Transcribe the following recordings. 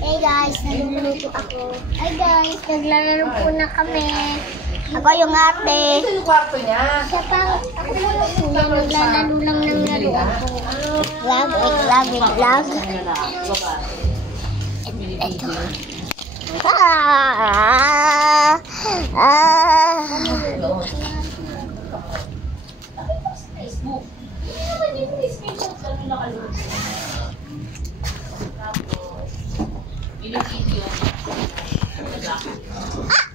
Hey guys, nagluluto ako. Hi guys, naglalaro po na kami. Ako yung ate. Ito yung kwarto niya. Siya pang ako hindi naglalaro lang ng laro ako. Vlog. Ito. Facebook. Hindi mo screenshot lang yung nakalulog. Tapos, video.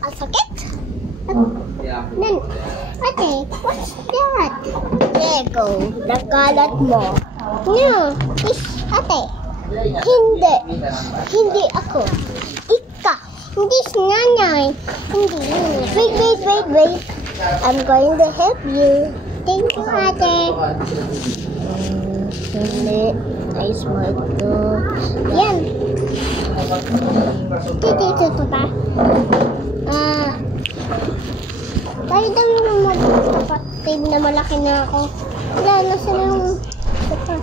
Ang sakit. Nan, ate, what's that? Lego, nakalat mo. No, ate, hindi ako. Ika, hindi si nanay. Hindi. Wait. I'm going to help you. Thank you, ate. Hindi. Ay, smart to. Yan. Dito pa. Tayo daw yung magkapatid na malaki na ako. Wala na sila yung ito.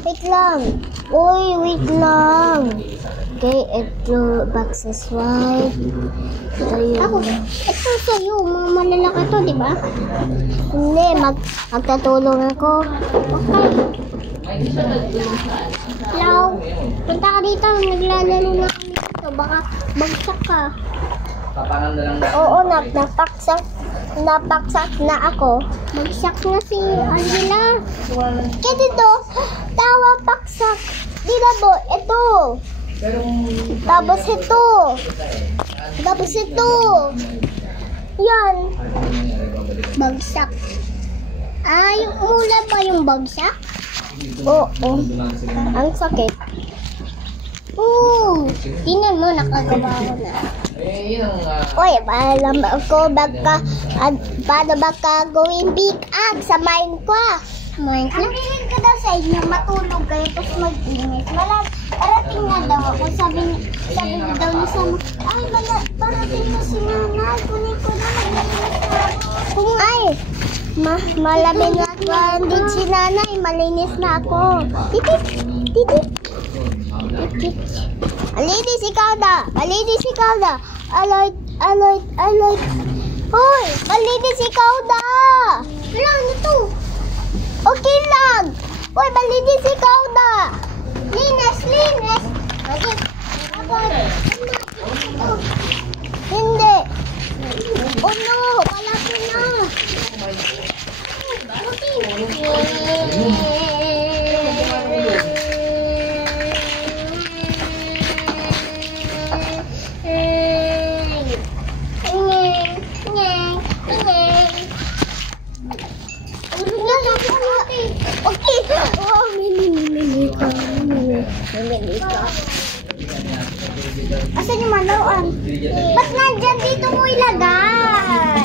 Wait lang. Uy, wait lang. Okay, ito boxes white. Ito yung... ito sa'yo. Mga malalaki to, di ba? Hindi, magtatulong ako. Okay. Hello? Punta ka dito. Naglalaro na kami dito. Baka bagsak ka. Oo, napaksak na ako. Bagsak na si Angela. Kaya dito, tawa paksak. Dito po, ito. Tapos ito. Yan. Bagsak. Yung mula ba yung bagsak? Oo. Ang sakit. Tingnan mo, nakagawa ko na. Uy, alam ako paano baka gawin big ag sa Minecraft. Ambilin ka daw sa inyo, matulog kayo, tapos mag-init. Parating na daw ako. Sabi niya daw ni Sam, ay, parating na si nanay. Kunin ko na, mag-init na ako. Ay, malamig na ako. Hindi si nanay, malinis na ako. Titit. Malinis ikaw na. Alright. Hoy, malinis ikaw na. Wala, ano to? Okay lang. Hoy, malinis ikaw na. Linis. Okay. Hindi. Oh no, malapit na. Okay. Oh, mini ka. Asan yung malawan? Ba't nandyan dito mo ilagay?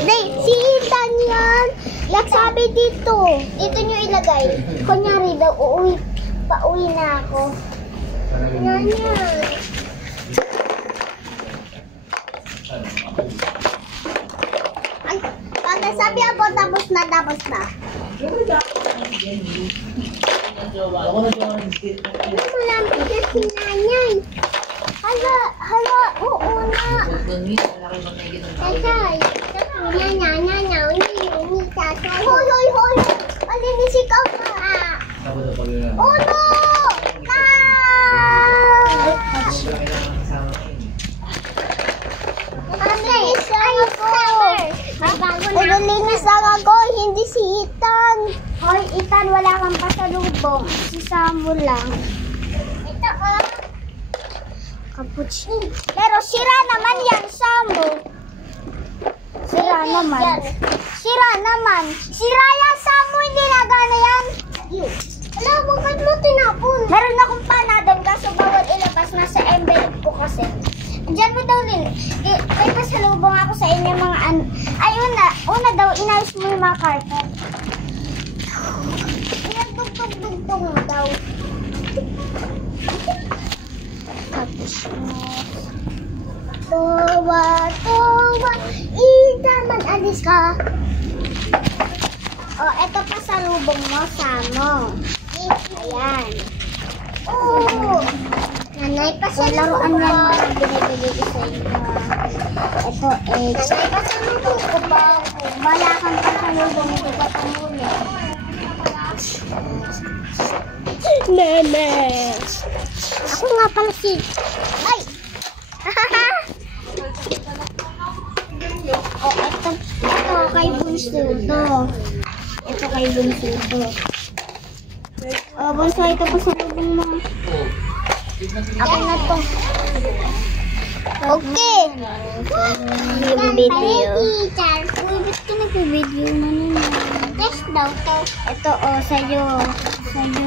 Hindi, si Ethan yan. Nagsabi dito. Dito nyo ilagay. Kunyari daw, pauwi na ako. Yan. Ay, pagkasabi ako, tapos na. Malamig na si nanay. Hala, oo na. Tatay, hoy. Malinis ikaw na. Oh no! Nagalinis lang ako, hindi si Ethan. Hoy, Ethan, wala kang pasalubong. Si Samu lang. Ito cappuccino. Pero sira naman yan, Samu. Sira naman. Sira yan, Samu. Hindi nagana yan. Alam, bakit mo tinapon? Meron akong panadol, kaso bawal ilabas. Nasa envelope ko kasi. Diyan mo daw rin. May pasalubong ako sa inyo mga una daw, inayos mo yung mga carpet. Dugtong mo daw. Tapos Tuwa, Ida man alis ka. Oh, ito pa sa lubong mo, Samo. Ayan. Oh! Nanay pa sa laruan mo. Binibigay ko sa inyo. Ito eh. Nanay pa sa lubong ko ba? Wala kang pa sa lubong ko pa pamuli. Nene! Ako nga pala si... Ay! Oh, ito kay Bunso to. Ito kay Bunso to. Oh, Bunso, ito pa sa lubong mo. Ako na to. Okay. Yung video. Uy, ba't ka nag-video na nila? Test daw to. Ito, oh, sa'yo. Sa'yo.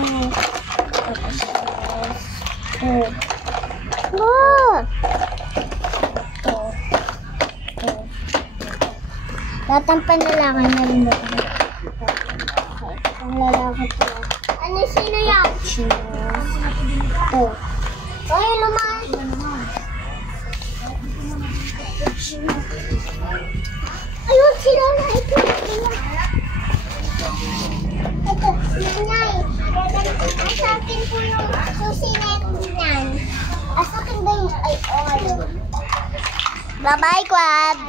Oh. What? Lahat ng panlalakad na rin doon. Ang lalaki ko. Ano, sino yan? Sino? Ito. Ay, lumaan. Ayun, sila na. Ito. Ito, nanay. Sa akin po yung susi na yan. Sa akin ba yung ay all? Bye-bye, Quad.